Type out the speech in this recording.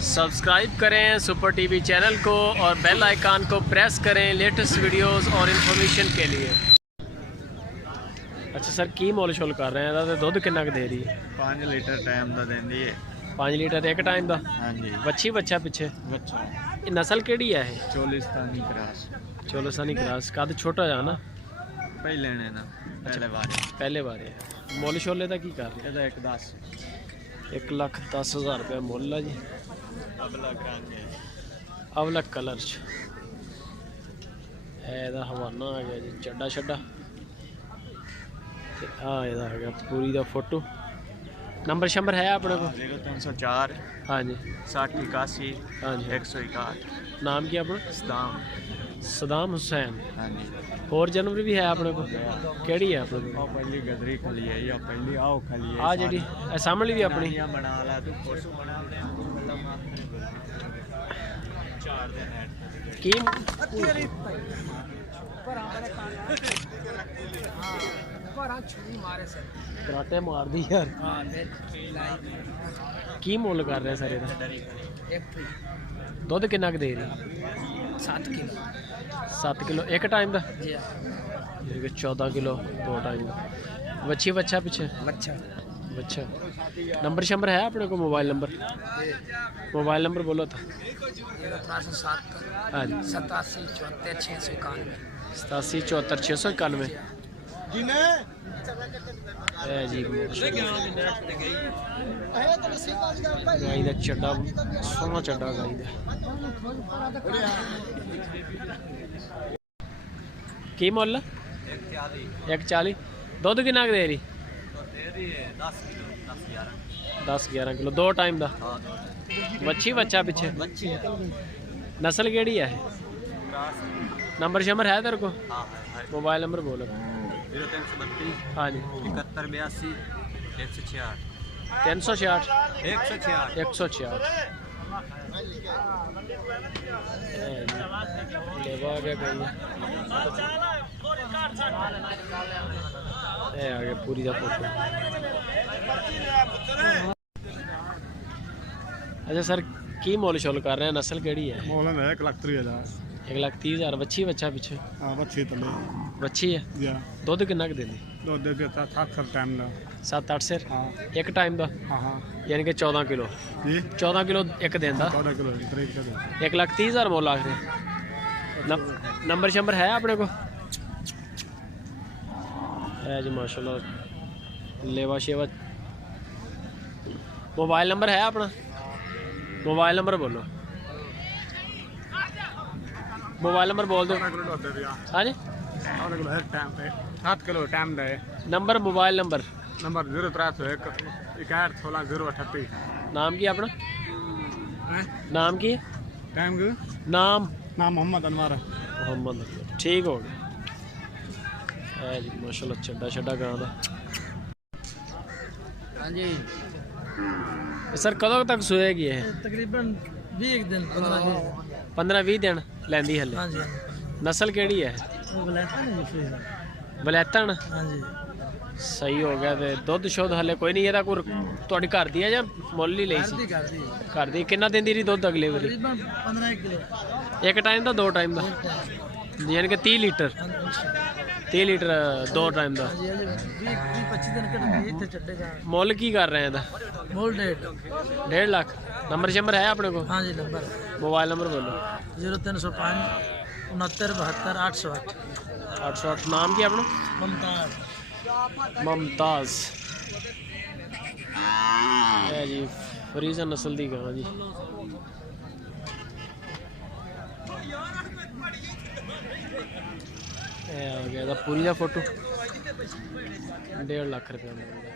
Subscribe करें super TV channel को और बेल आइकन को प्रेस करें लेटेस्ट वीडियोस और इन्फॉर्मेशन के लिए। अच्छा सर की मोल शोल कर रहे हैं दुध किन्ना दे रही है? 5 लीटर टाइम का देंदी है। 5 लीटर एक टाइम का? हाँ जी। बच्ची बच्चा पिछे? बच्चा। नस्ल केड़ी है? चोलिस्तानी क्रॉस। चोलिस्तानी क्रॉस। कद छोटा जा ना? पहले ने ना पहले बार है। मुल शोले का की कर रहे? 1,10,000 1,10,000 रुपया मुल है जी। अवलक कलर एदा हवाना आ गया जी, चड्डा छड्डा आ गया पूरी का फोटो। नंबर शंबर है अपने को? 0304 हाँ जी 60 81 हाँ जी 161। नाम क्या अपना? सदाम हुसैन। हाँ जी। और जानवर भी है अपने को? केड़ी है अपने को? पहली गदरी खली है या पहली आओ खली है। आ जी सामने भी अपनी बना ला तू फोटो बना की कराटे मार दी यार। की मुल कर रहे सर दुध किन्ना दे रही? 7 किलो। 7 किलो एक टाइम का? जी 14 किलो 2 टाइम का। बच्ची बच्चा पीछे? बच्चा। बच्चा। नंबर शंबर है अपने को? मोबाइल नंबर बोलो था। 7 हाँ जी 87 74 691। 87 74 691 जी। गाई का चड्डा सोहना चड्डा गाई का की मुल? 140। दुध किन्ना दे रही? 10-11 किलो 2 टाइम का। बच्ची बच्चा पीछे? नस्ल केड़ी है? नंबर शंबर है तेरे को? मोबाइल नंबर बोलो। 0332 हाँ जी 71 82 366 166 166 लेवा आ गया कहीं आ गया पूरी का फोटो। अच्छा सर की मोल शोल कर रहे हैं? नस्ल केड़ी है? मोल है 1,30,000। 1,30,000। बच्ची बच्चा पीछे? हाँ बच्ची तले बच्ची है। दुध किन्ना देती? दूध दे देता 7 टाइम का। 7-8 सिर? हाँ एक टाइम का? हाँ हाँ यानी कि 14 किलो। जी 14 किलो एक देंदा? 14 किलो 1,30,000 मोल आख रहे। नंबर शंबर है अपने को? है जी माशाल्लाह लेवा शेवा। मोबाइल नंबर है अपना? मोबाइल नंबर बोलो। मोबाइल नंबर बोल दो। हाँ जी 7 किलो टाइम दे। Number mobile number 0301 61 16 038। नाम की अपना? नाम की टाइम के नाम? मोहम्मद अनवर। मोहम्मद ठीक हो गया है जी माशाल्लाह चड्डा छड्डा गाँव का। हाँ जी सर कदों तक सोएगी है? तकरीबन 20 दिन 15-20 दिन लैंदी हले। हाँ जी नस्ल केड़ी है? बलैतन। हाँ जी सही हो गया। तो दुध शुद्ध हले कोई नहीं ਇਹਦਾ ਕੋਈ ਤੁਹਾਡੀ ਘਰ ਦੀ ਹੈ ਜਾਂ ਮੁੱਲ ਹੀ ਲਈ ਸੀ? ਘਰ ਦੀ। किन्ना ਦਿੰਦੀ ਰਹੀ ਦੁੱਧ अगले वारी? 15 किलो एक टाइम का 2 टाइम का? यानी कि 30 लीटर 30 लीटर 2 टाइम का। 20-25 दिन कटनी इतने चड्डे का। मुੱਲ की कर रहे हैं ਇਹਦਾ? मोल 1.5 लाख। नंबर शंबर है अपने को? हाँ जी नंबर मोबाइल नंबर बोलो। 0305 69 72 808। 808। नाम क्या अपना? मुमताज। मुमताज है जी फरीजा नस्ल की गां जी। आ गया पूरी का फोटो 1.5 लाख रुपया मिल गया।